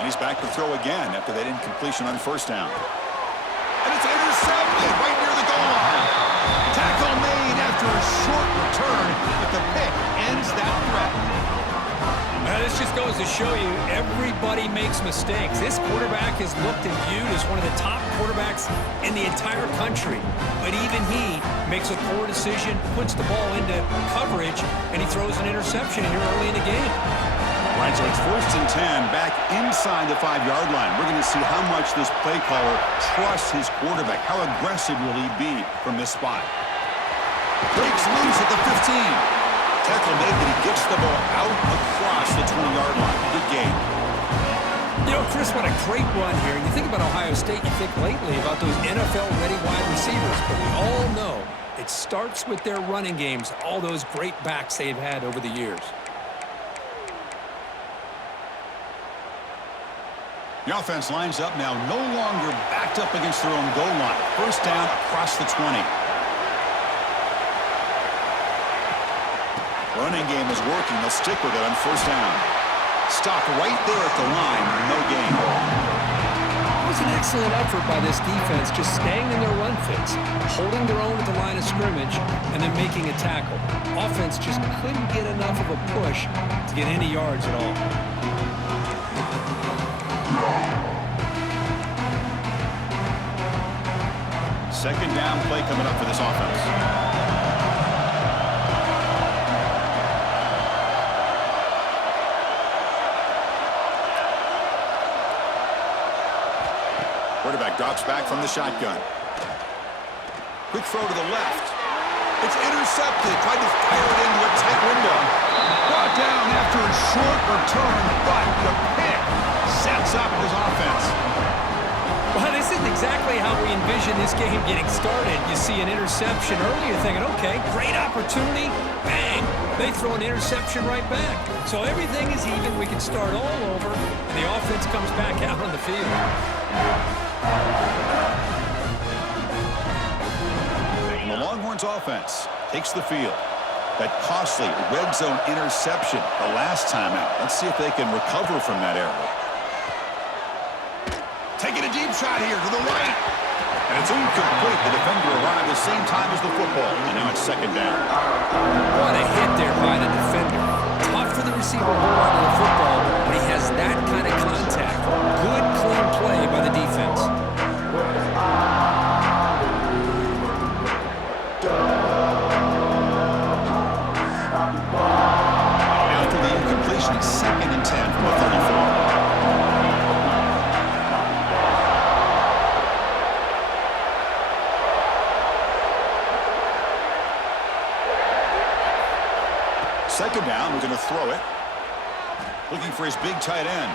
And he's back to throw again after that incompletion on first down. And it's intercepted right near the goal line. Tackle made after a short return, but the pick ends that threat. This just goes to show you everybody makes mistakes. This quarterback is looked and viewed as one of the top quarterbacks in the entire country. But even he makes a poor decision, puts the ball into coverage, and he throws an interception here early in the game. All right, so it's 1st and 10 back inside the 5-yard line. We're going to see how much this play caller trusts his quarterback. How aggressive will he be from this spot? Breaks loose at the 15. Tackle made, but he gets the ball out across the 20-yard line. Good game. You know, Chris, what a great run here. And you think about Ohio State, you think lately about those NFL-ready wide receivers. But we all know it starts with their running games, all those great backs they've had over the years. The offense lines up now, no longer backed up against their own goal line. First down across the 20. Running game is working. They'll stick with it on first down. Stop right there at the line. No gain. It was an excellent effort by this defense, just staying in their run fits, holding their own at the line of scrimmage, and then making a tackle. Offense just couldn't get enough of a push to get any yards at all. Second down play coming up for this offense. Quarterback drops back from the shotgun. Quick throw to the left. It's intercepted. Tried to fire it into a tight window. Brought down after a short return, but the pick sets up his offense. Well, this isn't exactly how we envision this game getting started. You see an interception early, you're thinking, okay, great opportunity. Bang! They throw an interception right back. So everything is even. We can start all over, and the offense comes back out on the field. The Longhorns offense takes the field. That costly red zone interception the last time out. Let's see if they can recover from that error. Taking a deep shot here to the right. And it's incomplete. The defender arrived the same time as the football. And now it's second down. What a hit there by the defender. Tough for the receiver to hold on to the football, but he has that kind of contact. Good, clean play by the defense. After the incompletion, it's 2nd and 10 from the 34. Second down, we're going to throw it. Looking for his big tight end.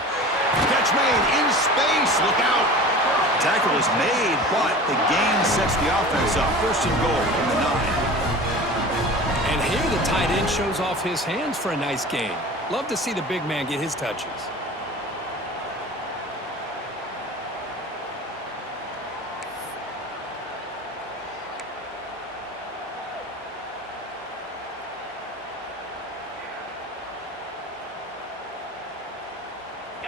Catch made in space. Look out. Tackle is made, but the gain sets the offense up. 1st and goal from the 9. And here the tight end shows off his hands for a nice gain. Love to see the big man get his touches.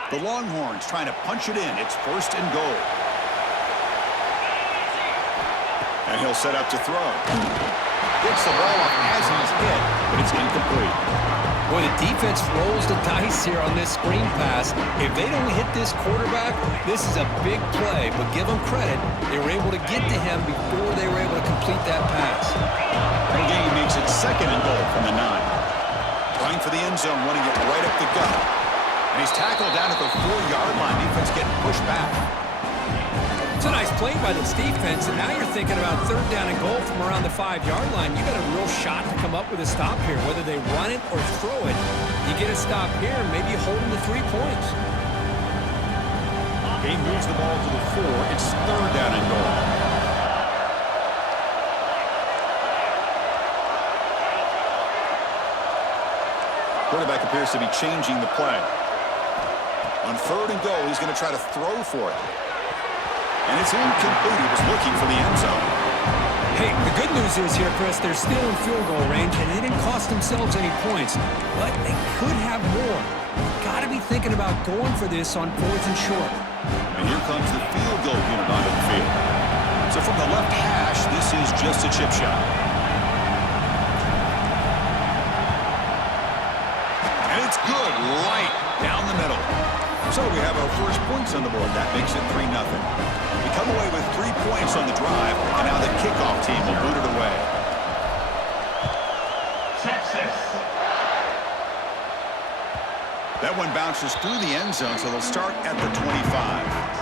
The Longhorns trying to punch it in. It's 1st and goal. And he'll set up to throw. Gets the ball off as he's hit, but it's incomplete. Boy, the defense rolls the dice here on this screen pass. If they don't hit this quarterback, this is a big play. But give them credit. They were able to get to him before they were able to complete that pass. Game makes it 2nd and goal from the 9. Trying for the end zone, wanting it right up the gut. And he's tackled down at the 4-yard line. Defense getting pushed back. It's a nice play by this defense, and now you're thinking about 3rd down and goal from around the 5-yard line. You got a real shot to come up with a stop here. Whether they run it or throw it, you get a stop here and maybe hold them to 3 points. Game moves the ball to the 4. It's 3rd down and goal. Quarterback appears to be changing the play. On 3rd and goal, he's going to try to throw for it. And it's incomplete. He was looking for the end zone. Hey, the good news is here, Chris, they're still in field goal range, and they didn't cost themselves any points. But they could have more. Got to be thinking about going for this on 4th and short. And here comes the field goal unit onto the field. So from the left hash, this is just a chip shot. And it's good, right down the middle. So we have our first points on the board. That makes it 3-0. We come away with 3 points on the drive, and now the kickoff team will boot it away. That one bounces through the end zone, so they'll start at the 25.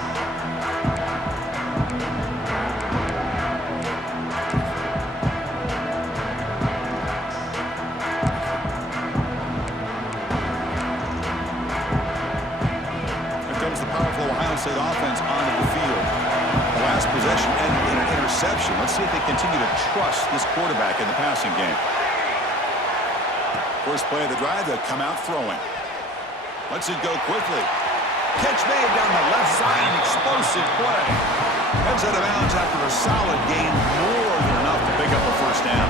State offense onto the field. The last possession ended in an interception. Let's see if they continue to trust this quarterback in the passing game. First play of the drive, they'll come out throwing. Lets it go quickly. Catch made down the left side, an explosive play. Heads out of bounds after a solid gain, more than enough to pick up a first down.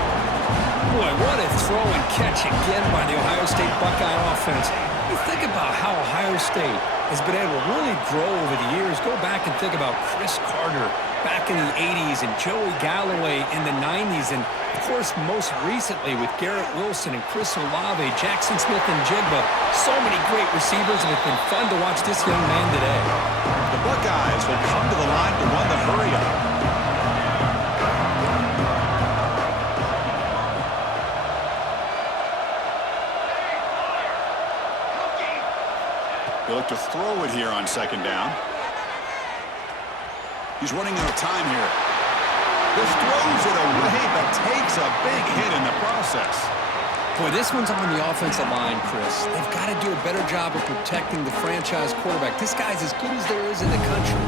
Boy, what a throw and catch again by the Ohio State Buckeye offense. You think about how Ohio State has been able to really grow over the years. Go back and think about Chris Carter back in the 80s and Joey Galloway in the 90s. And, of course, most recently with Garrett Wilson and Chris Olave, Jackson Smith and Jigba. So many great receivers, and it's been fun to watch this young man today. The Buckeyes will come to the line to run the hurry-up. They look to throw it here on second down. He's running out of time here. This throws it away, but takes a big hit in the process. Boy, this one's on the offensive line, Chris. They've got to do a better job of protecting the franchise quarterback. This guy's as good as there is in the country,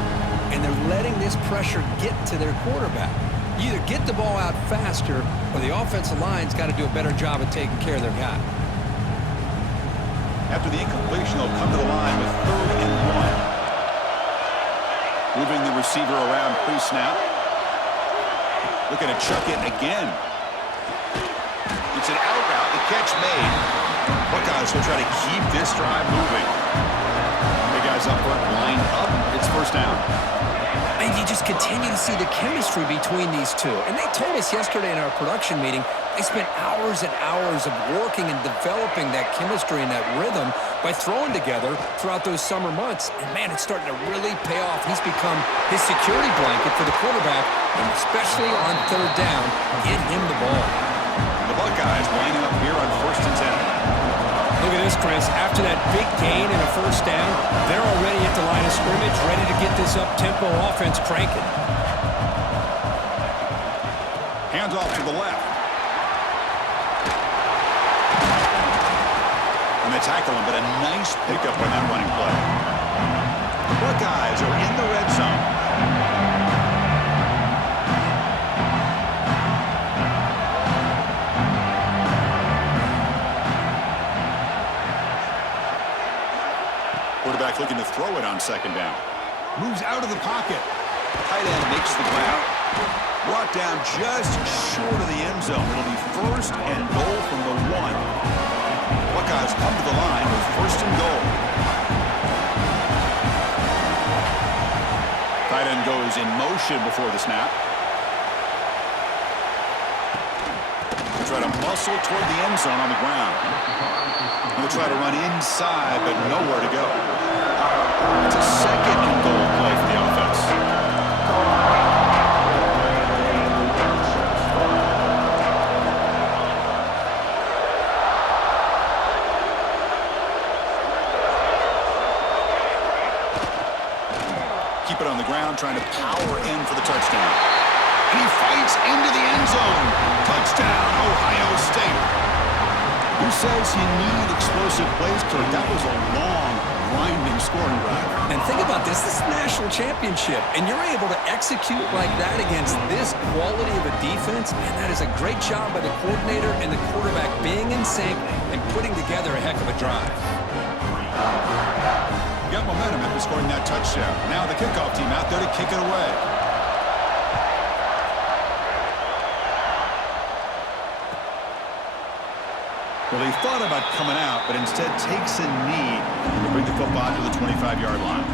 and they're letting this pressure get to their quarterback. You either get the ball out faster, or the offensive line's got to do a better job of taking care of their guy. After the incompletion, they'll come to the line with 3rd and 1. Moving the receiver around pre-snap. Looking to chuck it again. It's an out route. The catch made. Buckeyes will try to keep this drive moving. The guys up front lined up. It's first down. And you just continue to see the chemistry between these two. And they told us yesterday in our production meeting, they spent hours and hours of working and developing that chemistry and that rhythm by throwing together throughout those summer months. And, man, it's starting to really pay off. He's become his security blanket for the quarterback, and especially on 3rd down, get him the ball. The Buckeyes lining up here on 1st and 10. Look at this, Chris. After that big gain and a first down, they're already at the line of scrimmage, ready to get this up-tempo offense cranking. Hands off to the left. And they tackle him, but a nice pickup on that running play. The Buckeyes are in the red zone. Quarterback looking to throw it on second down. Moves out of the pocket. Tight end makes the grab. Brought down just short of the end zone. It'll be 1st and goal from the 1. Buckeyes come to the line with 1st and goal. Tight end goes in motion before the snap. Try to muscle toward the end zone on the ground. They'll try to run inside, but nowhere to go. It's a 2nd and goal play for the offense. Keep it on the ground, trying to power in for the touchdown. And he fights into the end zone. Touchdown, Ohio State. Who says you need explosive plays, Kirk? That was a long, grinding scoring drive. And think about this. This is a national championship, and you're able to execute like that against this quality of a defense. Man, that is a great job by the coordinator and the quarterback being in sync and putting together a heck of a drive. Got momentum after scoring that touchdown. Now the kickoff team out there to kick it away. Well, he thought about coming out, but instead takes a knee to bring the football to the 25-yard line.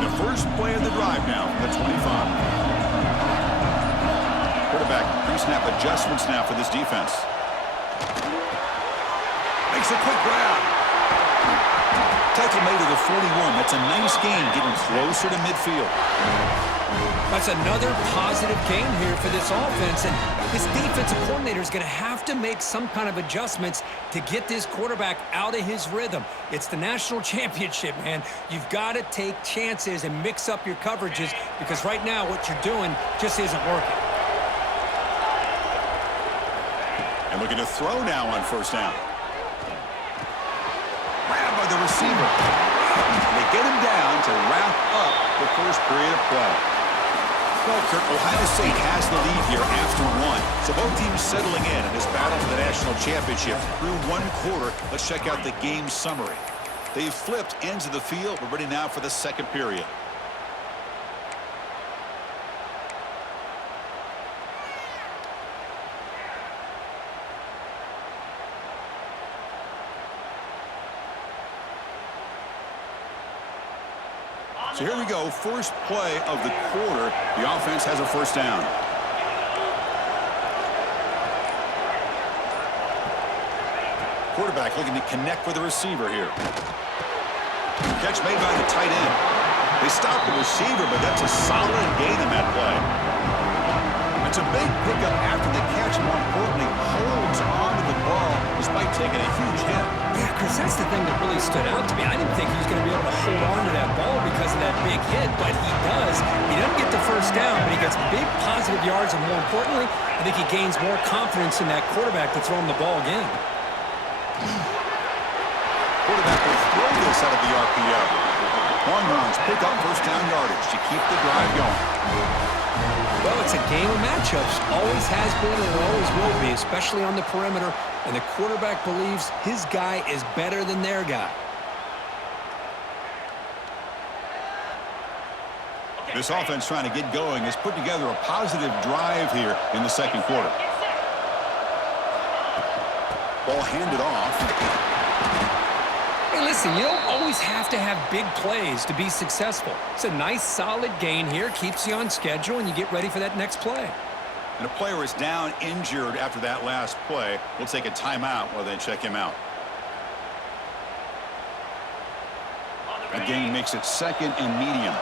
The first play of the drive now from the 25. Quarterback pre-snap adjustments now for this defense. Makes a quick grab. Tackle made to the 41. That's a nice gain, getting closer to midfield. That's another positive gain here for this offense, and this defensive coordinator is going to have to make some kind of adjustments to get this quarterback out of his rhythm. It's the national championship, man. You've got to take chances and mix up your coverages because right now what you're doing just isn't working. And looking to throw now on first down. Grabbed by the receiver. They get him down to wrap up the first period of play. Well, Kirk, Ohio State has the lead here after one. So both teams settling in this battle for the national championship through one quarter. Let's check out the game summary. They've flipped ends of the field. We're ready now for the second period. So here we go, first play of the quarter. The offense has a first down. Quarterback looking to connect with the receiver here. Catch made by the tight end. They stop the receiver, but that's a solid gain in that play. It's a big pickup after the catch. More importantly, holds on to the ball despite taking a huge hit. Yeah, Chris, that's the thing that really stood out to me. I didn't think he was going to be able to hold on to that ball because of that big hit, but he does. He doesn't get the first down, but he gets big positive yards, and more importantly, I think he gains more confidence in that quarterback to throw him the ball again. Quarterback will throw this out of the RPO. Long runs pick up first down yardage to keep the drive going. Well, it's a game of matchups. Always has been and it always will be, especially on the perimeter. And the quarterback believes his guy is better than their guy. This offense trying to get going has put together a positive drive here in the second quarter. Ball handed off. Hey, listen, you don't always have to have big plays to be successful. It's a nice, solid gain here. Keeps you on schedule, and you get ready for that next play. And a player is down injured after that last play. We'll take a timeout while they check him out. That gain makes it second and medium.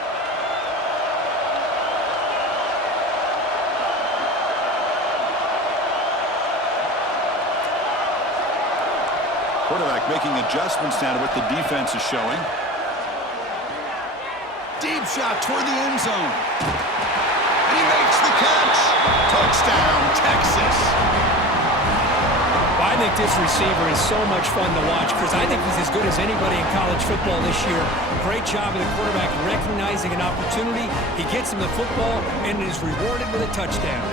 Quarterback making adjustments now to what the defense is showing. Deep shot toward the end zone. And he makes the catch. Touchdown, Texas. I think this receiver is so much fun to watch, Chris. I think he's as good as anybody in college football this year. Great job of the quarterback recognizing an opportunity. He gets him the football and is rewarded with a touchdown.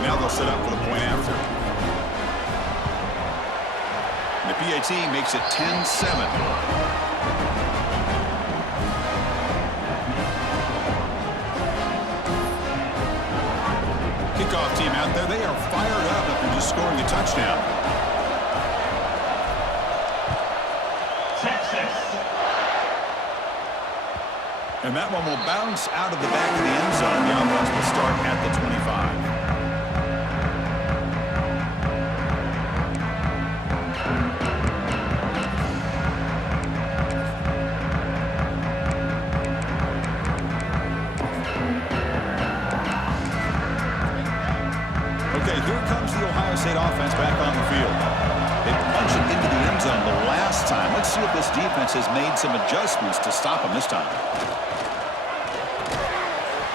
And now they'll set up for the point after. And the PAT makes it 10-7. Kickoff team out there, they are fired up after just scoring a touchdown. Texas. And that one will bounce out of the back of the end zone. The offense will start at the 25. Okay, here comes the Ohio State offense back on the field. They punched it into the end zone the last time. Let's see if this defense has made some adjustments to stop them this time.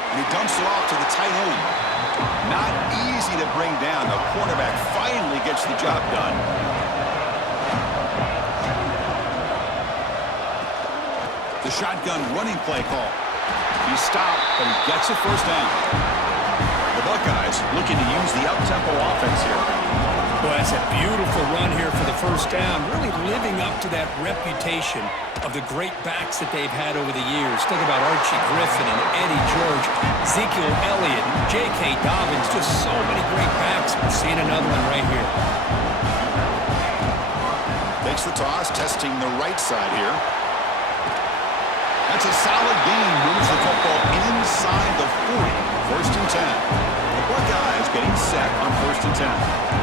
And he dumps it off to the tight end. Not easy to bring down. The quarterback finally gets the job done. The shotgun running play call. He stopped, but he gets a first down. The Buckeyes looking to use the up-tempo offense here. Well, that's a beautiful run here for the first down, really living up to that reputation of the great backs that they've had over the years. Think about Archie Griffin and Eddie George, Ezekiel Elliott, J.K. Dobbins, just so many great backs. We're seeing another one right here. Takes the toss, testing the right side here. That's a solid gain. Moves the football inside the 40. 1st and 10. The Buckeyes getting set on 1st and 10.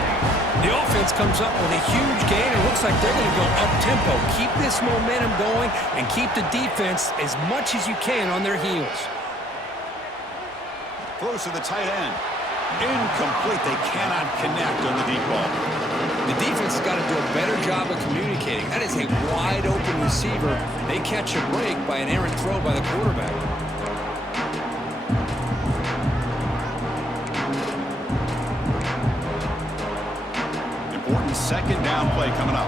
The offense comes up with a huge gain. It looks like they're going to go up-tempo. Keep this momentum going and keep the defense as much as you can on their heels. Throws to the tight end. Incomplete. They cannot connect on the deep ball. The defense has got to do a better job of communicating. That is a wide-open receiver. They catch a break by an errant throw by the quarterback. Important 2nd down play coming up.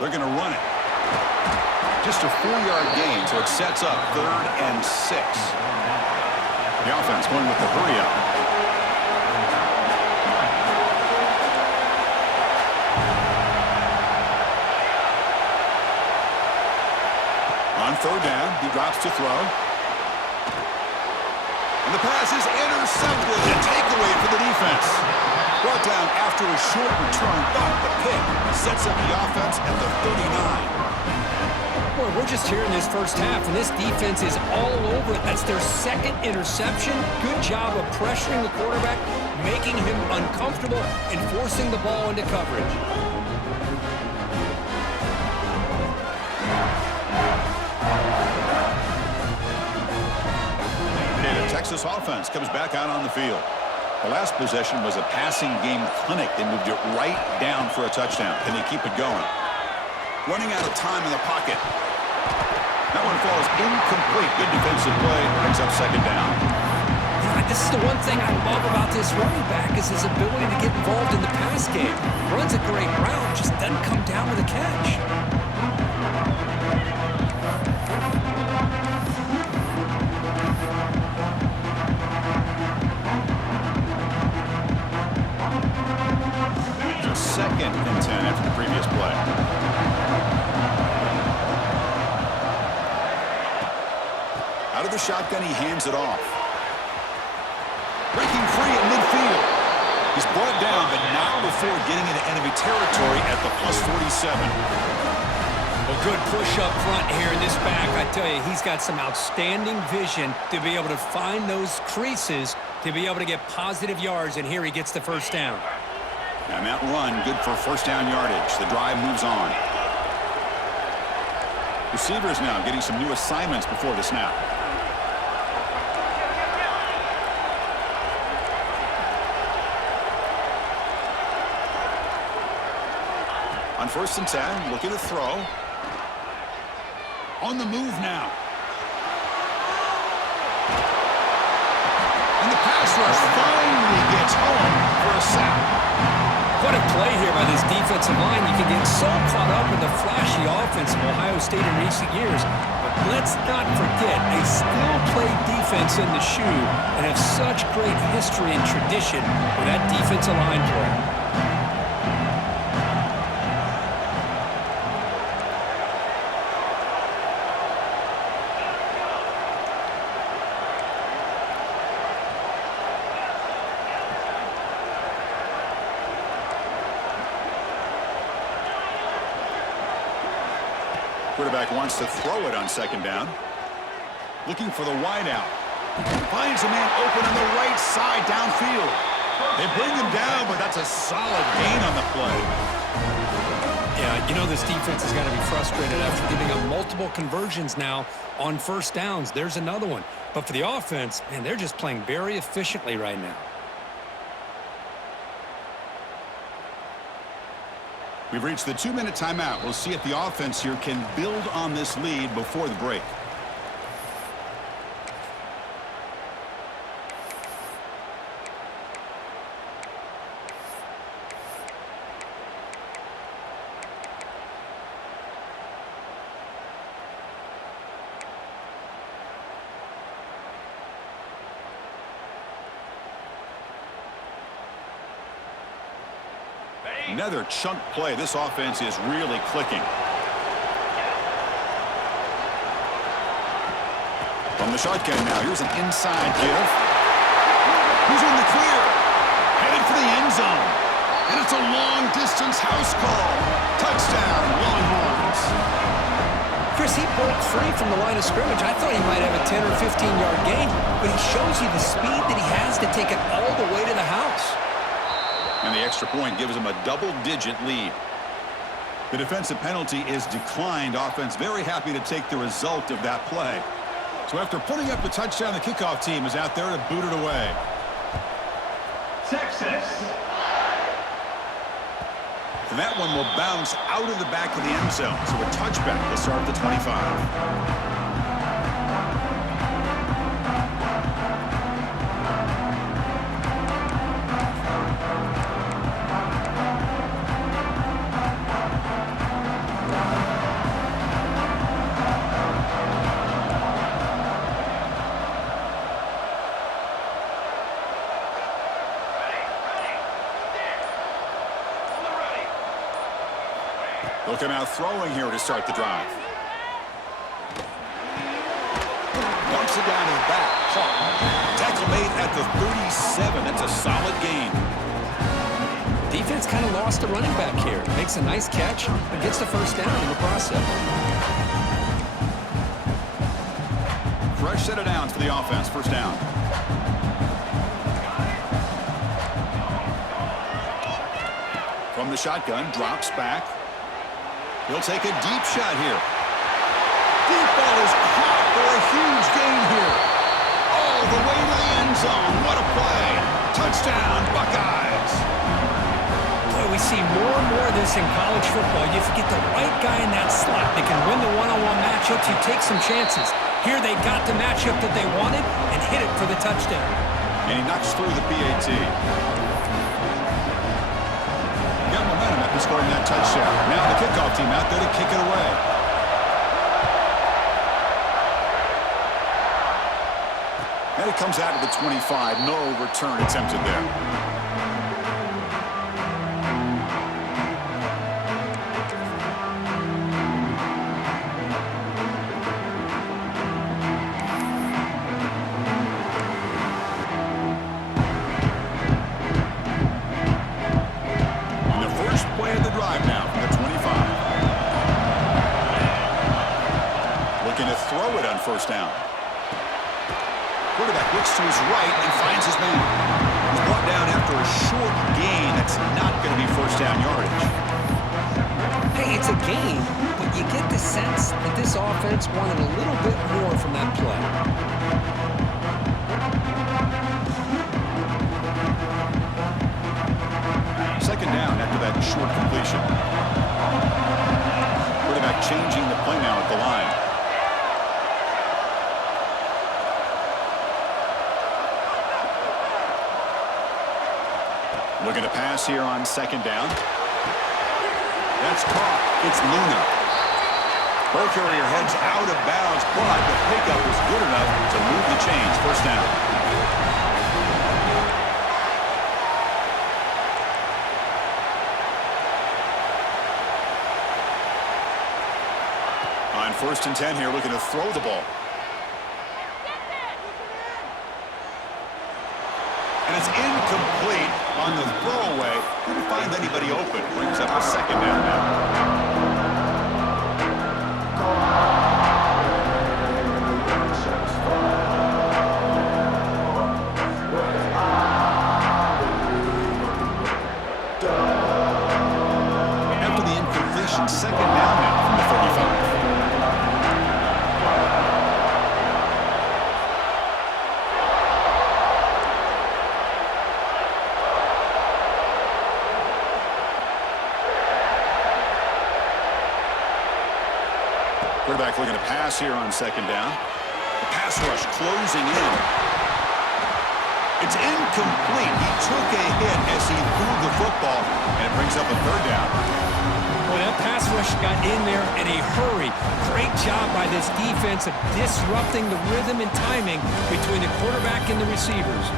They're going to run it. Just a 4-yard gain, so it sets up 3rd and 6. The offense going with the hurry up. On 3rd down, he drops to throw. And the pass is intercepted. A takeaway for the defense. Brought down after a short return, but the pick sets up the offense at the 39. Boy, we're just here in this first half, and this defense is all over it. That's their 2nd interception. Good job of pressuring the quarterback, making him uncomfortable, and forcing the ball into coverage. And the Texas offense comes back out on the field. The last possession was a passing game clinic. They moved it right down for a touchdown. Can they keep it going? Running out of time in the pocket. That one falls incomplete. Good defensive play. Brings up 2nd down. This is the one thing I love about this running back is his ability to get involved in the pass game. Runs a great route, just doesn't come down with a catch. So 2nd and 10 after the previous play. Out of the shotgun, he hands it off. Breaking free at midfield. He's brought down, but not before getting into enemy territory at the +47. Well, good push up front here in this back. I tell you, he's got some outstanding vision to be able to find those creases, to be able to get positive yards, and here he gets the 1st down. And that run, good for 1st down yardage. The drive moves on. Receivers now getting some new assignments before the snap. On 1st and 10, looking to throw. On the move now. And the pass rush finally gets home for a sack. What a play here by this defensive line. You can get so caught up in the flashy offense of Ohio State in recent years. But let's not forget, they still play defense in the shoe and have such great history and tradition with that defensive line play. Quarterback wants to throw it on 2nd down. Looking for the wideout. Finds a man open on the right side downfield. They bring him down, but that's a solid gain on the play. Yeah, you know this defense has got to be frustrated after giving up multiple conversions now on 1st downs. There's another one. But for the offense, man, they're just playing very efficiently right now. We've reached the 2-minute timeout. We'll see if the offense here can build on this lead before the break. Another chunk play. This offense is really clicking. From the shotgun now, here's an inside give. Who's in the clear? Headed for the end zone. And it's a long-distance house call. Touchdown, Longhorns. Chris, he broke free from the line of scrimmage. I thought he might have a 10 or 15-yard gain, but he shows you the speed that he has to take it all the way to the house. And the extra point gives him a double-digit lead. The defensive penalty is declined. Offense very happy to take the result of that play. So after putting up the touchdown, the kickoff team is out there to boot it away. Texas. And that one will bounce out of the back of the end zone. So a touchback will start at the 25. Looking out throwing here to start the drive. Dumps it down to the back. Tackle made at the 37. That's a solid gain. Defense kind of lost a running back here. Makes a nice catch and gets the first down in the process. Fresh set of downs for the offense. First down. From the shotgun, drops back. He'll take a deep shot here. Deep ball is caught for a huge gain here. All the way to the end zone. What a play. Touchdown, Buckeyes. Boy, we see more and more of this in college football. If you get the right guy in that slot that can win the one-on-one matchups, you take some chances. Here they got the matchup that they wanted and hit it for the touchdown. And he knocks through the PAT. Got momentum after scoring that touchdown. Now the kickoff team out there to kick it away. And it comes out of the 25. No return attempted there. First down. Quarterback looks to his right and finds his man. He's brought down after a short gain. That's not going to be first down yardage. Hey, it's a gain, but you get the sense that this offense wanted a little bit more from that play. Second down after that short completion. Quarterback changing the play now at the line. Looking to pass here on second down. That's caught. It's Luna. Ball carrier heads out of bounds, but the pickup was good enough to move the chains. First down. On 1st and 10 here, looking to throw the ball. And it's incomplete on the throwaway. Couldn't find anybody open. Brings up a second down now. After the incompletion, second down now from the 35. Quarterback looking to pass here on second down. The pass rush closing in. It's incomplete. He took a hit as he threw the football, and it brings up a third down. Well, that pass rush got in there in a hurry. Great job by this defense of disrupting the rhythm and timing between the quarterback and the receivers.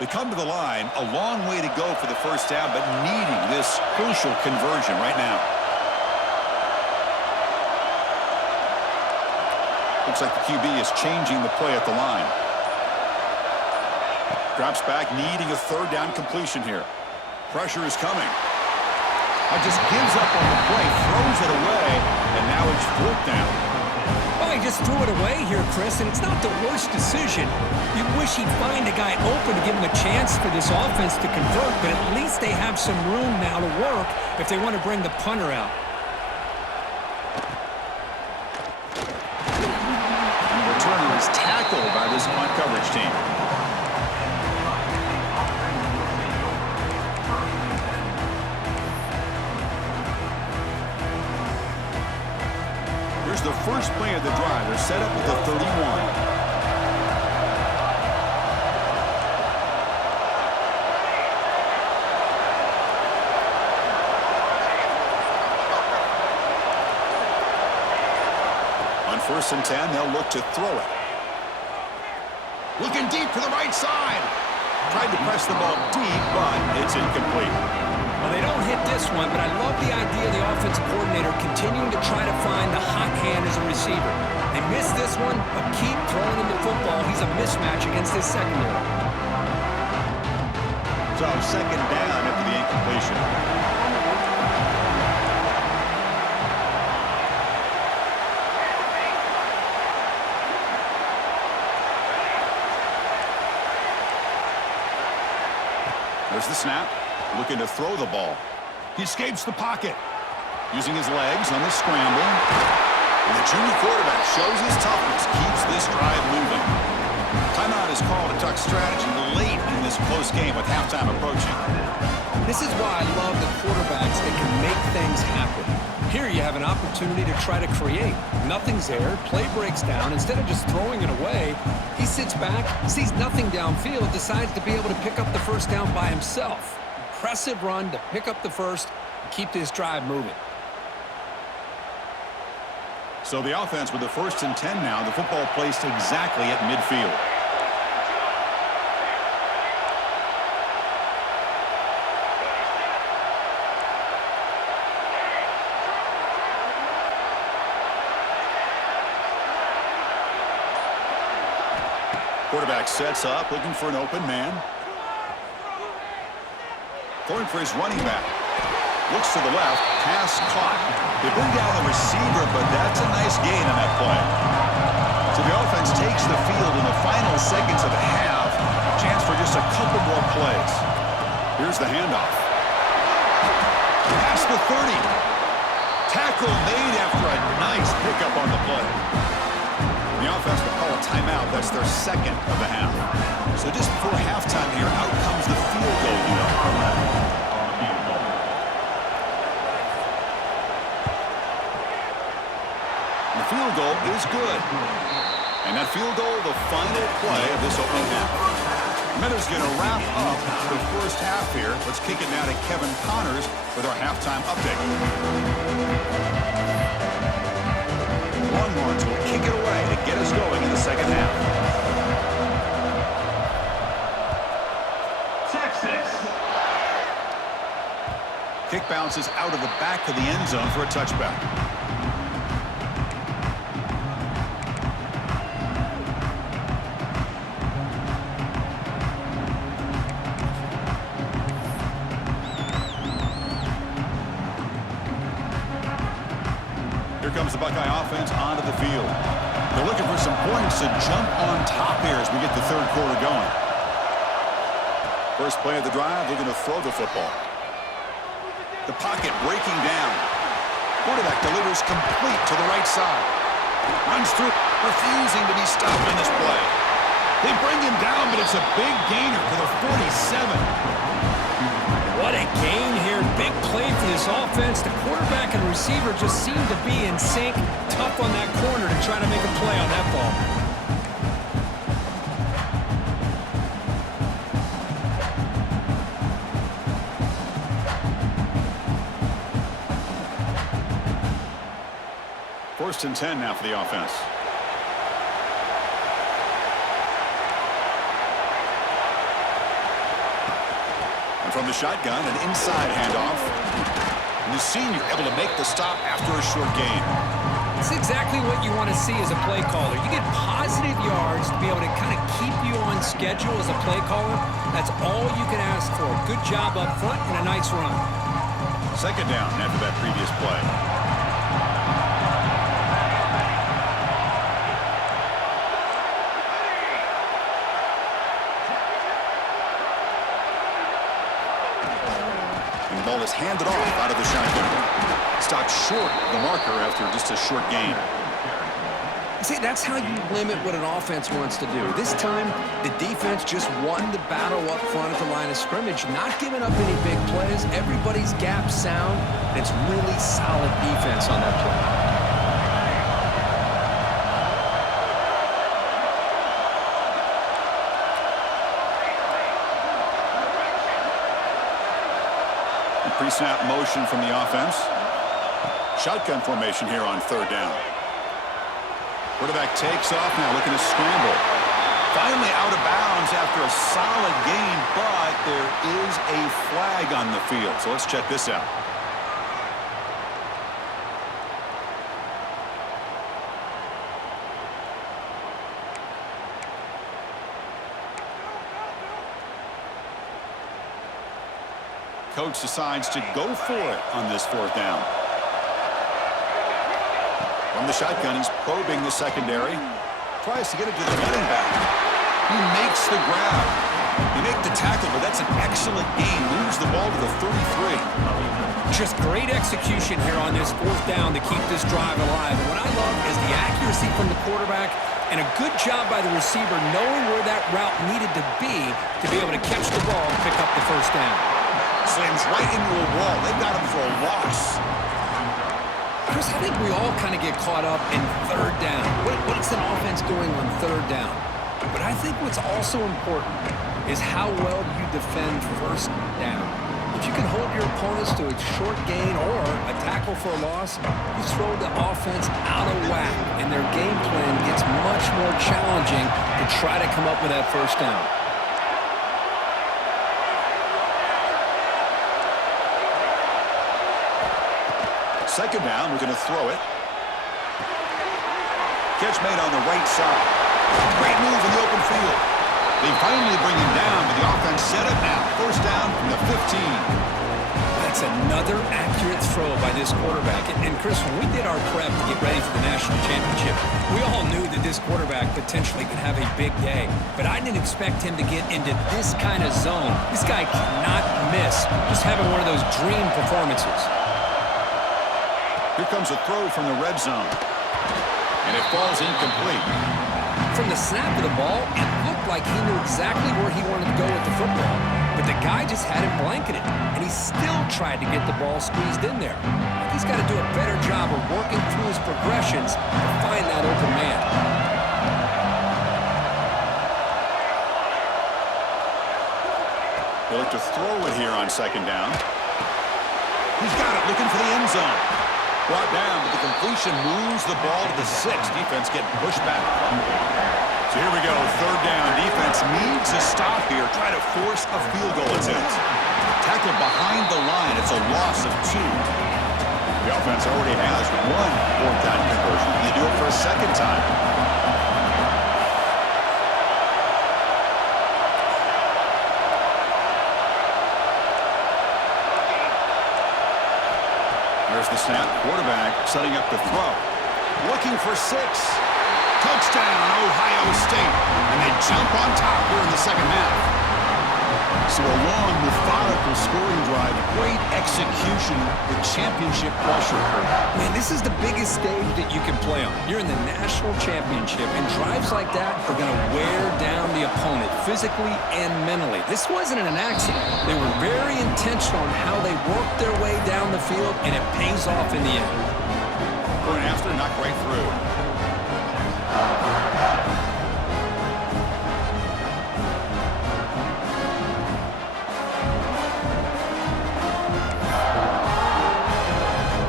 They come to the line, a long way to go for the first down, but needing this crucial conversion right now. Looks like the QB is changing the play at the line. Drops back, needing a third down completion here. Pressure is coming. Just gives up on the play, throws it away, and now it's fourth down. Well, he just threw it away here, Chris, and it's not the worst decision. You wish he'd find a guy open to give him a chance for this offense to convert, but at least they have some room now to work if they want to bring the punter out. The returner is tackled by this punt coverage team. Here's the first play of the drive. They're set up at the 31. On 1st and 10, they'll look to throw it. Looking deep to the right side. Tried to press the ball deep, but it's incomplete. Well, they don't hit this one, but I love the idea of the offensive coordinator continuing to try to find the hot hand as a receiver. They missed this one, but keep throwing him the football. He's a mismatch against his secondary. So, second down after the incompletion. There's the snap. Looking to throw the ball. He escapes the pocket. Using his legs on the scramble. And the junior quarterback shows his toughness. Keeps this drive moving. Timeout is called to talk strategy late in this close game with halftime approaching. This is why I love the quarterbacks that can make things happen. Here you have an opportunity to try to create. Nothing's there. Play breaks down. Instead of just throwing it away, he sits back, sees nothing downfield, decides to be able to pick up the first down by himself. Impressive run to pick up the first and keep this drive moving. So the offense with the 1st and 10 now. The football placed exactly at midfield. Quarterback sets up, looking for an open man. Throwing for his running back. Looks to the left, pass caught. They bring down the receiver, but that's a nice gain on that play. So the offense takes the field in the final seconds of the half. Chance for just a couple more plays. Here's the handoff. Past the 30. Tackle made after a nice pickup on the play. The offense will call a timeout. That's their second of the half. So just before halftime here, out comes the field goal unit. The field goal is good. And that field goal, the final play of this opening half. Meadows going to wrap up the first half here. Let's kick it now to Kevin Connors with our halftime update. Longhorns will kick it away to get us going in the second half. Texas. Kick bounces out of the back of the end zone for a touchback. Comes the Buckeye offense onto the field. They're looking for some points to jump on top here as we get the third quarter going. First play of the drive, they're going to throw the football. The pocket breaking down. Quarterback delivers complete to the right side. Runs through, refusing to be stopped in this play. They bring him down, but it's a big gainer for the 47. What a gain here. Big play for this offense. The quarterback and receiver just seem to be in sync. Tough on that corner to try to make a play on that ball. First and 10 now for the offense. From the shotgun, an inside handoff. And the senior able to make the stop after a short gain. It's exactly what you want to see as a play caller. You get positive yards to be able to kind of keep you on schedule as a play caller. That's all you can ask for. Good job up front and a nice run. Second down after that previous play. And the ball is handed off out of the shotgun. Stopped short the marker after just a short gain. See, that's how you limit what an offense wants to do. This time, the defense just won the battle up front at the line of scrimmage, not giving up any big plays. Everybody's gap sound. It's really solid defense on that play. Pre-snap motion from the offense. Shotgun formation here on third down. Quarterback takes off now, looking to scramble. Finally out of bounds after a solid gain, but there is a flag on the field. So let's check this out. Coach decides to go for it on this fourth down. From the shotgun, he's probing the secondary. Tries to get it to the running back. He makes the grab. He make the tackle, but that's an excellent gain. Moves the ball to the 33. Just great execution here on this fourth down to keep this drive alive. And what I love is the accuracy from the quarterback and a good job by the receiver knowing where that route needed to be able to catch the ball and pick up the first down. Slams right into a wall. They got him for a loss. Chris, I think we all kind of get caught up in third down. What's an offense doing on third down? But I think what's also important is how well you defend first down. If you can hold your opponents to a short gain or a tackle for a loss, you throw the offense out of whack, and their game plan gets much more challenging to try to come up with that first down. Second down, we're going to throw it. Catch made on the right side. Great move in the open field. They finally bring him down, but the offense set up now. First down from the 15. That's another accurate throw by this quarterback. And Chris, when we did our prep to get ready for the national championship, we all knew that this quarterback potentially could have a big day. But I didn't expect him to get into this kind of zone. This guy cannot miss. Just having one of those dream performances. Here comes a throw from the red zone. And it falls incomplete. From the snap of the ball, it looked like he knew exactly where he wanted to go with the football. But the guy just had it blanketed. And he still tried to get the ball squeezed in there. He's got to do a better job of working through his progressions to find that open man. They look to throw it here on second down. He's got it, looking for the end zone. Brought down, but the completion moves the ball to the 6. Defense getting pushed back. So here we go, third down. Defense needs a stop here. Try to force a field goal attempt. Tackle behind the line. It's a loss of 2. The offense already has one fourth down conversion. Can you do it for a second time? There's the snap. Quarterback setting up the throw. Looking for 6. Touchdown, Ohio State. And they jump on top here in the second half. So a long, methodical scoring drive. Great execution with championship pressure. Man, this is the biggest stage that you can play on. You're in the national championship, and drives like that are going to wear down the opponent physically and mentally. This wasn't an accident. They were very intentional on how they worked their way down the field, and it pays off in the end. Going after, knocked right through.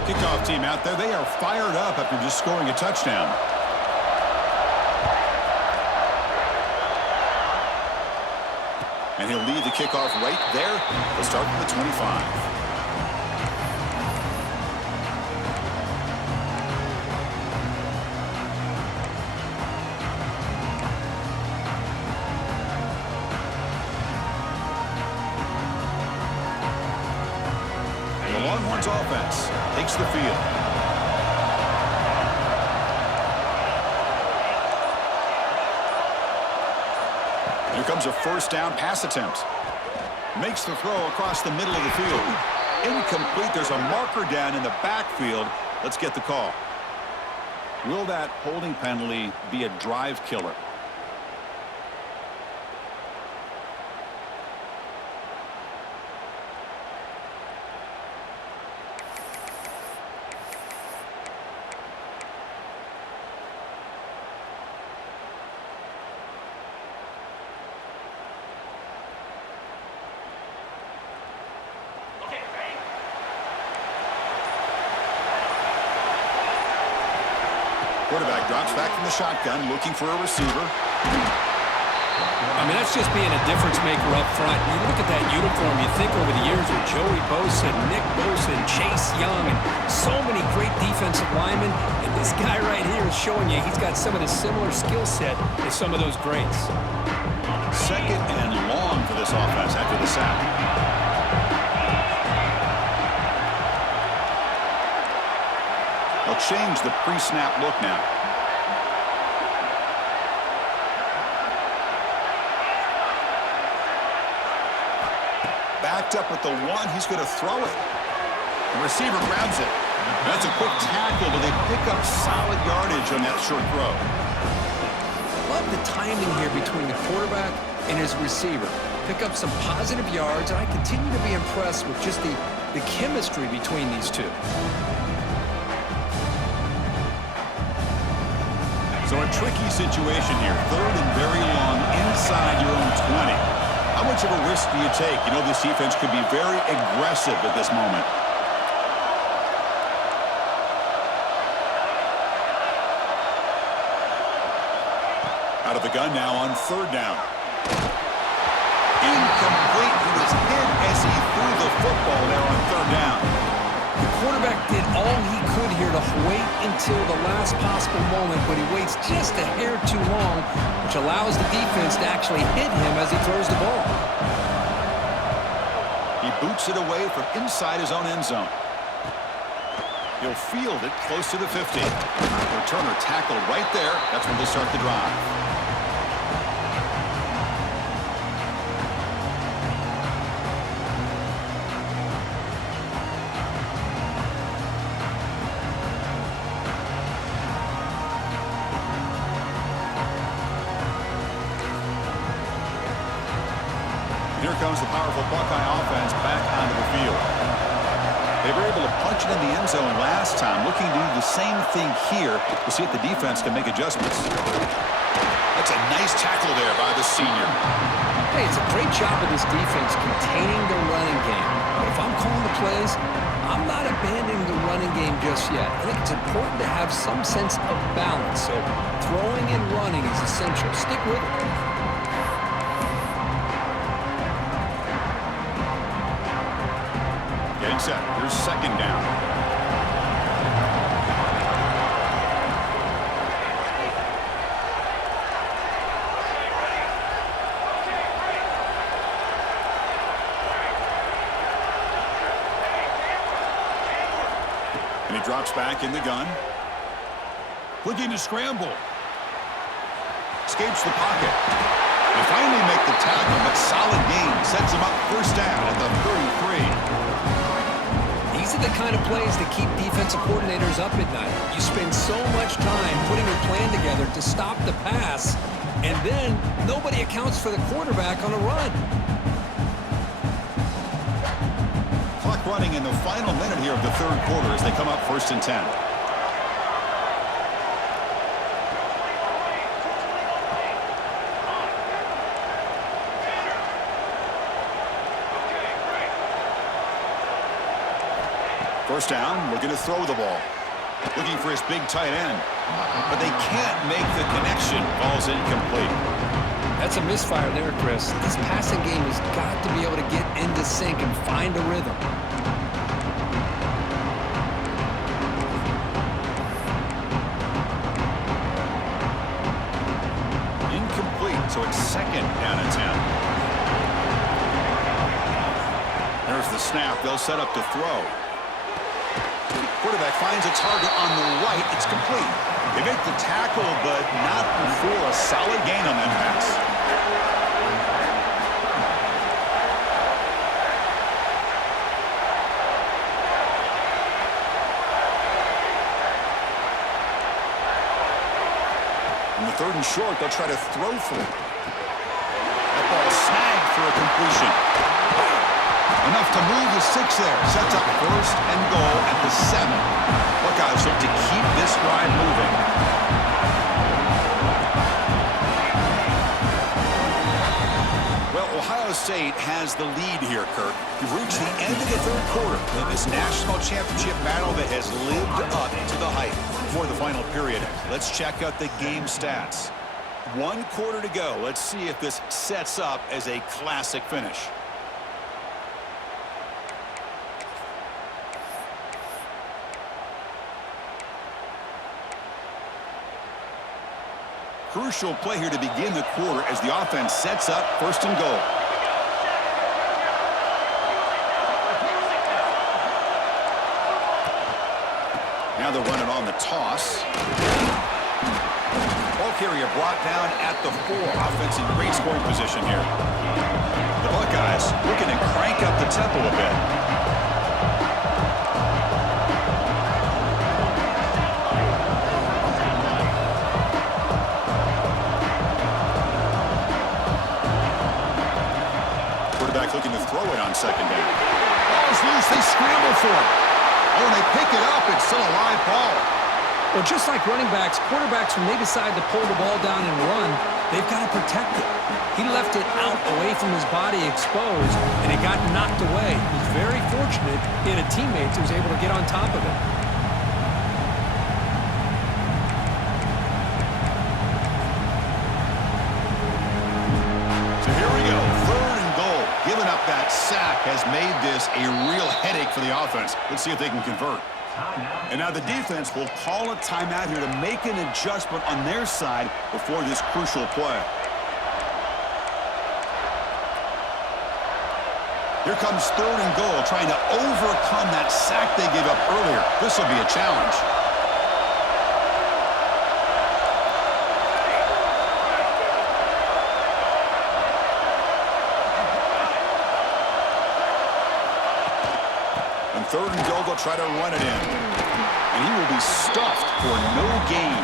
Kickoff team out there. They are fired up after just scoring a touchdown. And he'll lead the kickoff right there. They'll start from the 25. Longhorns offense takes the field. Here comes a first down pass attempt. Makes the throw across the middle of the field. Incomplete. There's a marker down in the backfield. Let's get the call. Will that holding penalty be a drive killer? Quarterback drops back from the shotgun, looking for a receiver. I mean, that's just being a difference maker up front. You look at that uniform, you think over the years with Joey Bosa, Nick Bosa, and Chase Young, and so many great defensive linemen. And this guy right here is showing you he's got some of the similar skill set as some of those greats. Second and long for this offense after the sack. They'll change the pre-snap look now. Backed up with the one, he's going to throw it. The receiver grabs it. That's a quick tackle, but they pick up solid yardage on that short throw. Love the timing here between the quarterback and his receiver. Pick up some positive yards, and I continue to be impressed with just the chemistry between these two. So a tricky situation here. Third and very long inside your own 20. How much of a risk do you take? You know, this defense could be very aggressive at this moment. Out of the gun now on third down. Incomplete. He was hit as he threw the football there on third down. The quarterback did all he could here to wait until the last possible moment, but he waits just a hair too long, which allows the defense to actually hit him as he throws the ball. He boots it away from inside his own end zone. He'll field it close to the 50. Returner tackled right there. That's when they start the drive. Here comes the powerful Buckeye offense back onto the field. They were able to punch it in the end zone last time, looking to do the same thing here to see if the defense can make adjustments. That's a nice tackle there by the senior. Hey, it's a great job of this defense containing the running game. But if I'm calling the plays, I'm not abandoning the running game just yet. I think it's important to have some sense of balance. So throwing and running is essential. Stick with it. Getting set. Here's second down. And he drops back in the gun. Looking to scramble. Escapes the pocket. They finally make the tackle, but solid gain. Sets him up first down at the 33. These are the kind of plays that keep defensive coordinators up at night. You spend so much time putting your plan together to stop the pass, and then nobody accounts for the quarterback on a run. Clock running in the final minute here of the third quarter as they come up first and 10. First down, looking to throw the ball. Looking for his big tight end. But they can't make the connection. Ball's incomplete. That's a misfire there, Chris. This passing game has got to be able to get into sync and find a rhythm. Incomplete, so it's second down and 10. There's the snap. They'll set up to throw. Quarterback finds a target on the right. It's complete. They make the tackle, but not before a solid gain on that pass. On the third and short, they'll try to throw for it. That ball snagged for a completion. Enough to move the 6 there. Sets up first and goal at the 7. Buckeyes look to keep this drive moving. Well, Ohio State has the lead here, Kirk. We've reached the end of the third quarter of this national championship battle that has lived up to the hype. Before the final period, let's check out the game stats. 1 quarter to go. Let's see if this sets up as a classic finish. Crucial play here to begin the quarter as the offense sets up first and goal. Now they'll run it on the toss. Ball carrier brought down at the 4. Offense in great scoring position here. The Buckeyes looking to crank up the tempo a bit. Looking to throw it on second down. Ball's loose. They scramble for it. Oh, and they pick it up. It's still a live ball. Well, just like running backs, quarterbacks, when they decide to pull the ball down and run, they've got to protect it. He left it out away from his body exposed, and it got knocked away. He was very fortunate he had a teammate who was able to get on top of it. That sack has made this a real headache for the offense. Let's see if they can convert. And now the defense will call a timeout here to make an adjustment on their side before this crucial play. Here comes third and goal, trying to overcome that sack they gave up earlier. This will be a challenge. Third and goal, they'll try to run it in. And he will be stuffed for no gain.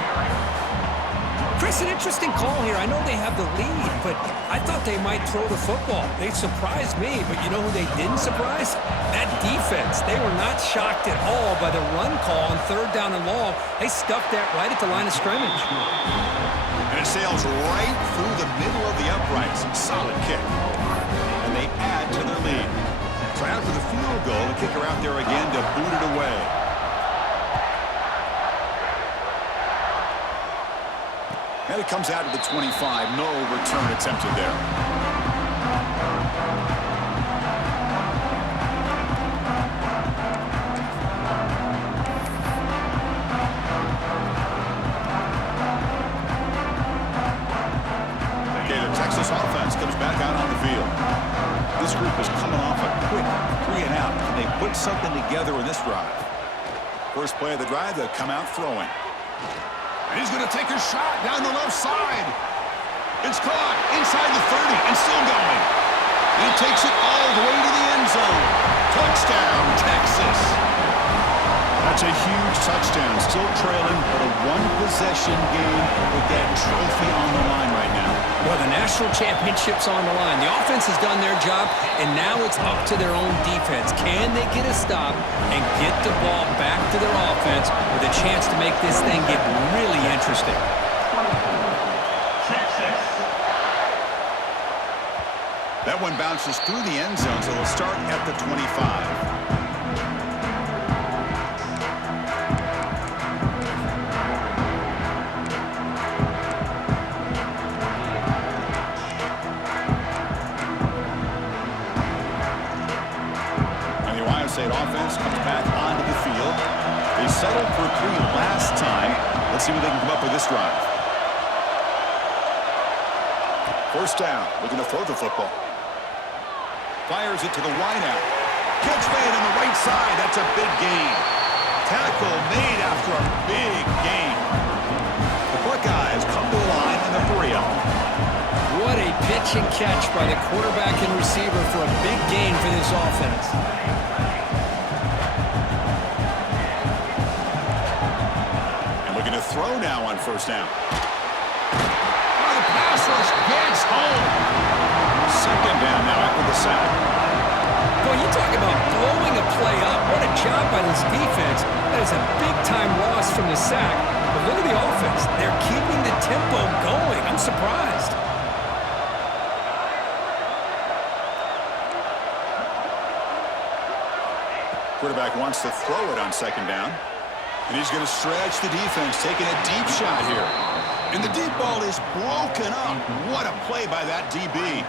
Chris, an interesting call here. I know they have the lead, but I thought they might throw the football. They surprised me, but you know who they didn't surprise? That defense. They were not shocked at all by the run call on third down and long. They stuffed that right at the line of scrimmage. And it sails right through the middle of the uprights. Solid kick. And they add to their lead. So after the field goal, the kicker out there again to boot it away. And it comes out to the 25. No return attempted there. Okay, the Texas offense comes back out on the field. This group is coming off a quick 3 and out. Can they put something together in this drive? First play of the drive, they'll come out throwing. And he's going to take a shot down the left side. It's caught inside the 30 and still going. And he takes it all the way to the end zone. Touchdown, Texas. That's a huge touchdown. Still trailing, but a one-possession game with that trophy on the line right now. Well, the national championship's on the line. The offense has done their job, and now it's up to their own defense. Can they get a stop and get the ball back to their offense with a chance to make this thing get really interesting? That one bounces through the end zone, so they'll start at the 25. settled for 3 last time. Let's see what they can come up with this drive. First down, looking to throw the football. Fires it to the wideout. Catch made on the right side. That's a big gain. Tackle made after a big gain. The Buckeyes come to the line and they're 3 up. What a pitch and catch by the quarterback and receiver for a big gain for this offense. And looking to throw now on first down. Oh, the pass rush gets home. Second down now after the sack. Boy, you talk about blowing a play up. What a job by this defense. That is a big-time loss from the sack. But look at the offense. They're keeping the tempo going. I'm surprised. Quarterback wants to throw it on second down. And he's going to stretch the defense, taking a deep shot here. And the deep ball is broken up. What a play by that DB.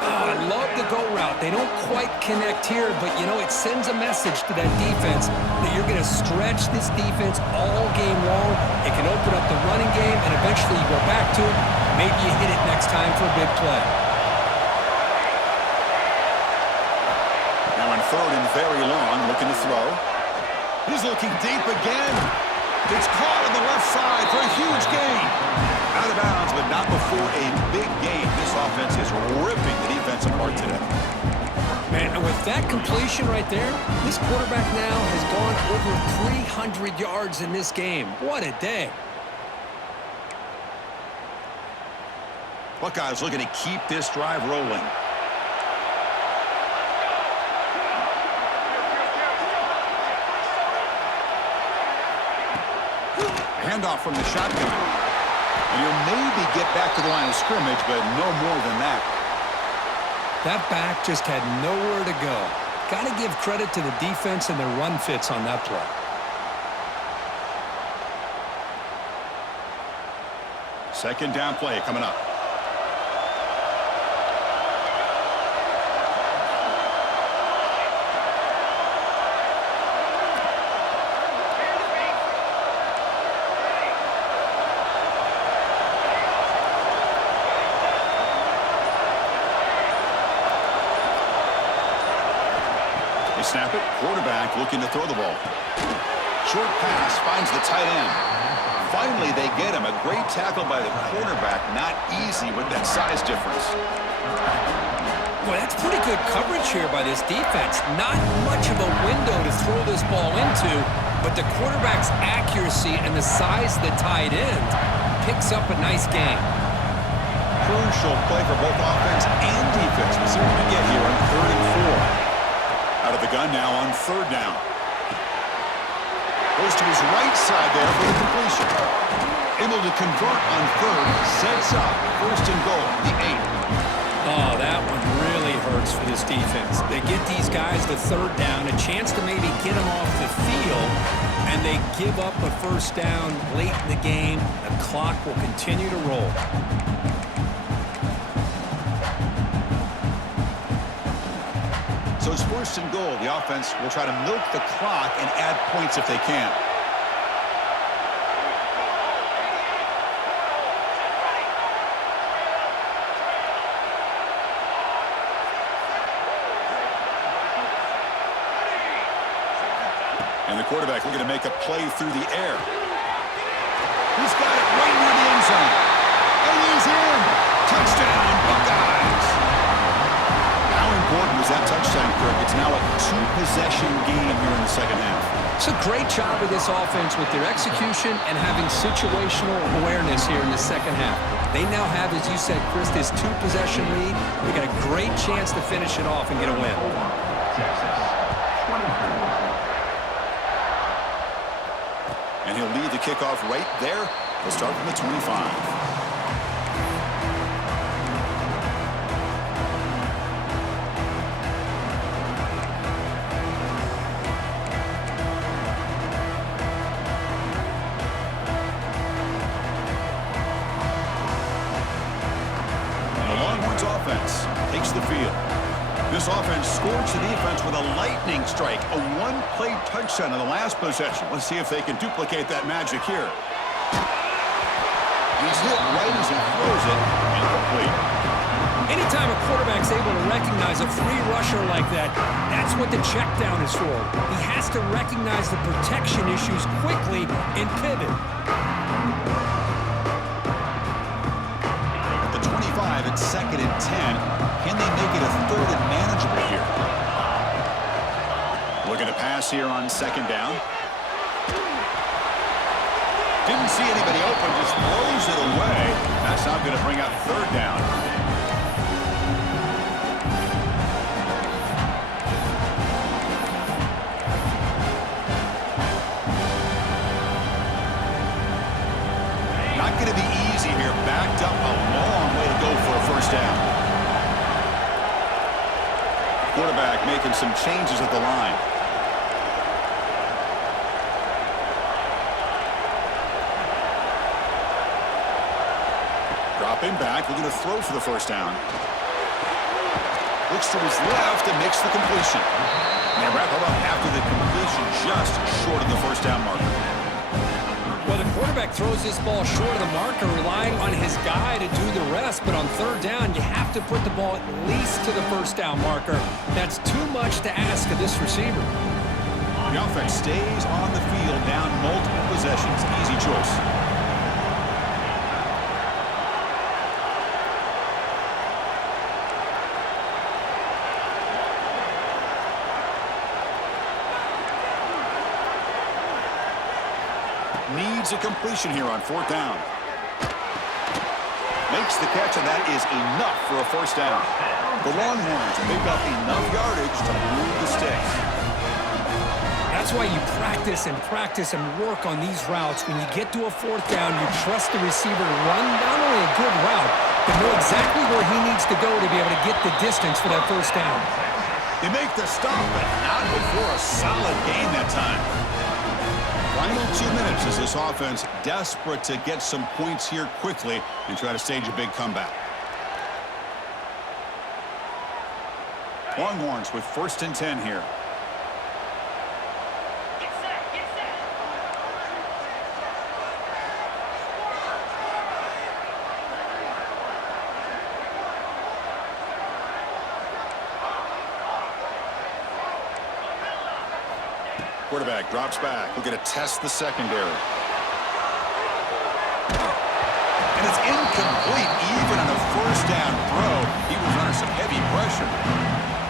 Oh, I love the go route. They don't quite connect here, but, you know, it sends a message to that defense that you're going to stretch this defense all game long. It can open up the running game, and eventually you go back to it. Maybe you hit it next time for a big play. Now on third and very long, looking to throw. He's looking deep again. It's caught on the left side for a huge gain. Out of bounds, but not before a big gain. This offense is ripping the defense apart today. Man, and with that completion right there, this quarterback now has gone over 300 yards in this game. What a day. Buckeyes looking to keep this drive rolling. Handoff from the shotgun. And he'll maybe get back to the line of scrimmage, but no more than that. That back just had nowhere to go. Got to give credit to the defense and their run fits on that play. Second down play coming up. They snap it. Quarterback looking to throw the ball. Short pass finds the tight end. Finally, they get him. A great tackle by the quarterback. Not easy with that size difference. Boy, that's pretty good coverage here by this defense. Not much of a window to throw this ball into, but the quarterback's accuracy and the size of the tight end picks up a nice gain. Crucial play for both offense and defense. We'll see what we get here on 3rd and 4. Out of the gun now on third down. Goes to his right side there for the completion. Able to convert on third. Sets up 1st and goal, the 8. Oh, that one really hurts for this defense. They get these guys the third down, a chance to maybe get them off the field, and they give up a first down late in the game. The clock will continue to roll. So it's 1st and goal. The offense will try to milk the clock and add points if they can. And the quarterback looking to make a play through the air. He's got it right near the end zone. And he's in. Touchdown, Buckeyes. How important was that touchdown, Kirk? It's now a 2-possession game here in the second half. It's a great job with this offense with their execution and having situational awareness here in the second half. They now have, as you said, Chris, this 2-possession lead. They got a great chance to finish it off and get a win. And he'll lead the kickoff right there. We'll start from the 25. And the Longhorns offense takes the field. This offense scorched the defense with a lightning strike, a one-play touchdown in the last possession. Let's see if they can duplicate that magic here. He's hit right as he throws it, incomplete. Anytime a quarterback's able to recognize a free rusher like that, that's what the check down is for. He has to recognize the protection issues quickly and pivot. At the 25, it's 2nd and 10. Can they make it a 3rd and manageable here? Looking to pass here on 2nd down. Didn't see anybody open, just throws it away. That's not going to bring up 3rd down. Not going to be easy here. Backed up a long way to go for a 1st down. Quarterback making some changes at the line. Dropping back, looking to throw for the 1st down. Looks to his left and makes the completion. And they wrap it up after the completion just short of the 1st down marker. Well, the quarterback throws this ball short of the marker, relying on his guy to do the rest. But on 3rd down, you have to put the ball at least to the 1st down marker. That's too much to ask of this receiver. The offense stays on the field, down multiple possessions. Easy choice. Needs a completion here on 4th down. Makes the catch, and that is enough for a 1st down. The Longhorns pick up enough yardage to move the sticks. That's why you practice and work on these routes. When you get to a 4th down, you trust the receiver to run not only a good route, but know exactly where he needs to go to be able to get the distance for that 1st down. They make the stop, but not before a solid gain that time. Final 2 minutes as this offense desperate to get some points here quickly and try to stage a big comeback. Longhorns with 1st and 10 here. Quarterback drops back. We're going to test the secondary. And it's incomplete even on a 1st down throw. He was under some heavy pressure.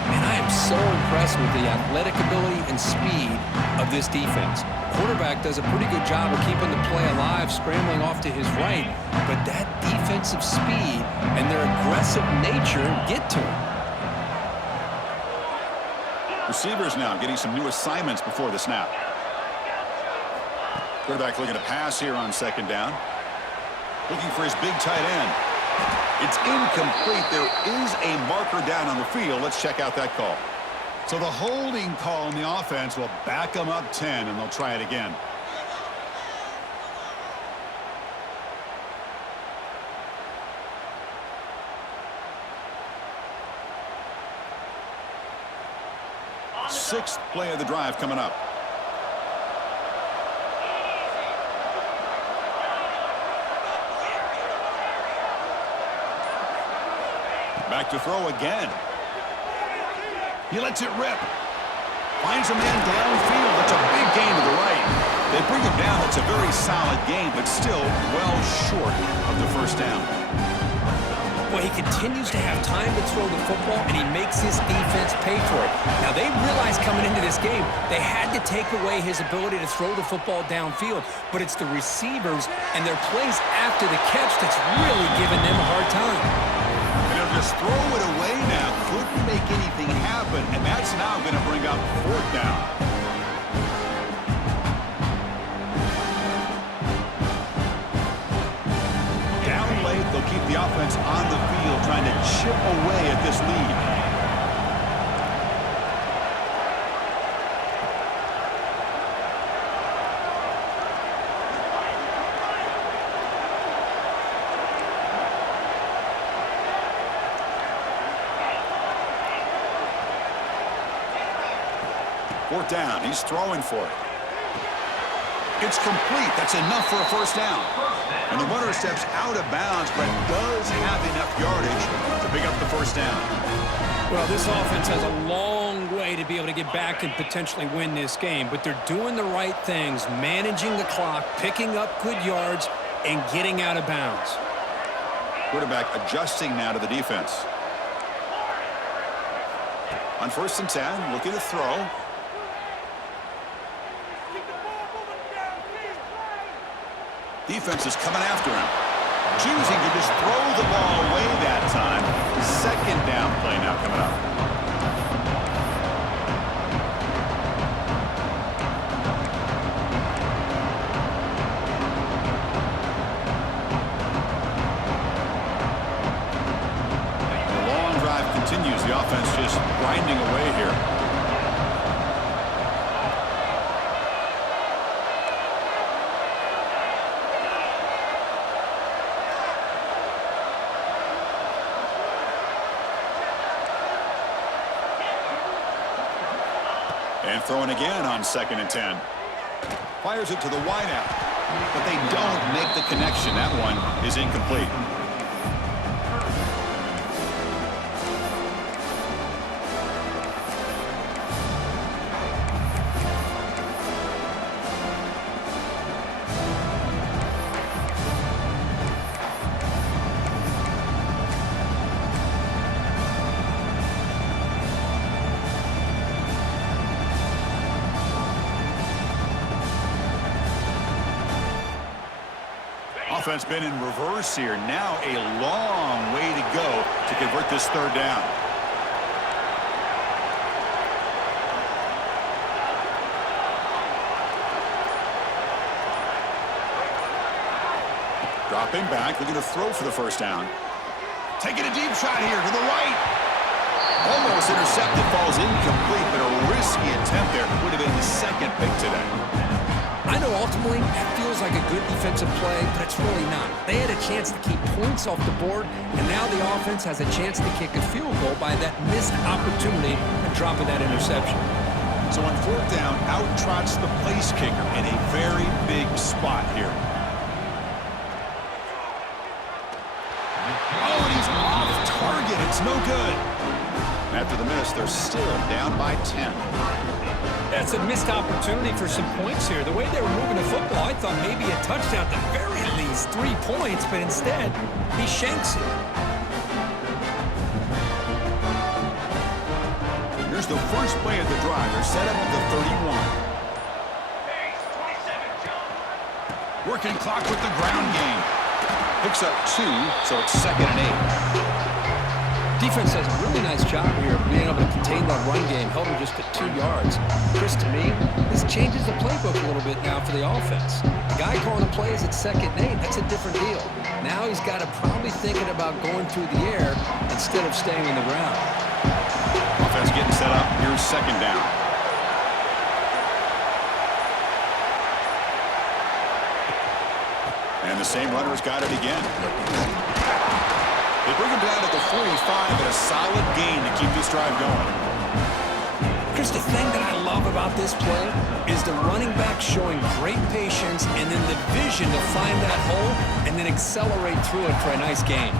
Man, I am so impressed with the athletic ability and speed of this defense. Quarterback does a pretty good job of keeping the play alive, scrambling off to his right, but that defensive speed and their aggressive nature get to him. Receivers now getting some new assignments before the snap. Quarterback looking to pass here on 2nd down. Looking for his big tight end. It's incomplete. There is a marker down on the field. Let's check out that call. So the holding call on the offense will back them up 10, and they'll try it again. Sixth play of the drive coming up. Back to throw again. He lets it rip. Finds a man downfield. That's a big gain to the right. They bring him down. It's a very solid gain, but still well short of the 1st down. Well, he continues to have time to throw the football, and he makes his defense pay for it. Now, they realized coming into this game they had to take away his ability to throw the football downfield, but it's the receivers and their plays after the catch that's really giving them a hard time. And they'll just throw it away now. Couldn't make anything happen, and that's now going to bring up 4th down. They'll keep the offense on the field trying to chip away at this lead. Fourth down. He's throwing for it. It's complete. That's enough for a first down. And the runner steps out of bounds, but does have enough yardage to pick up the first down. Well, this offense has a long way to be able to get back and potentially win this game, but they're doing the right things, managing the clock, picking up good yards, and getting out of bounds. Quarterback adjusting now to the defense. On 1st and 10, looking to throw. Defense is coming after him. Choosing to just throw the ball away that time. Second down play now coming up. The long drive continues. The offense just grinding away here. And throwing again on 2nd and 10. Fires it to the wideout, but they don't make the connection. That one is incomplete. Offense been in reverse here. Now a long way to go to convert this third down. Dropping back, looking to throw for the first down. Taking a deep shot here to the right. Almost intercepted, falls incomplete, but a risky attempt there. Would have been his second pick today. I know ultimately that feels like a good defensive play, but it's really not. They had a chance to keep points off the board, and now the offense has a chance to kick a field goal by that missed opportunity and dropping that interception. So on 4th down, out trots the place kicker in a very big spot here. Oh, and he's off target. It's no good. After the miss, they're still down by 10. That's a missed opportunity for some points here. The way they were moving the football, I thought maybe a touchdown, at the very least 3 points, but instead, he shanks it. Here's the first play of the drive. They're set up at the 31. Working clock with the ground game. Picks up 2, so it's 2nd and 8. Defense does a really nice job here of being able to contain that run game, held him just at 2 yards. Chris, to me, this changes the playbook a little bit now for the offense. The guy calling the plays at 2nd and 8, that's a different deal. Now he's got to probably thinking about going through the air instead of staying on the ground. Offense getting set up. Here's 2nd down. And the same runner's got it again. They bring him down at the 45, but a solid gain to keep this drive going. Chris, the thing that I love about this play is the running back showing great patience and then the vision to find that hole and then accelerate through it for a nice gain.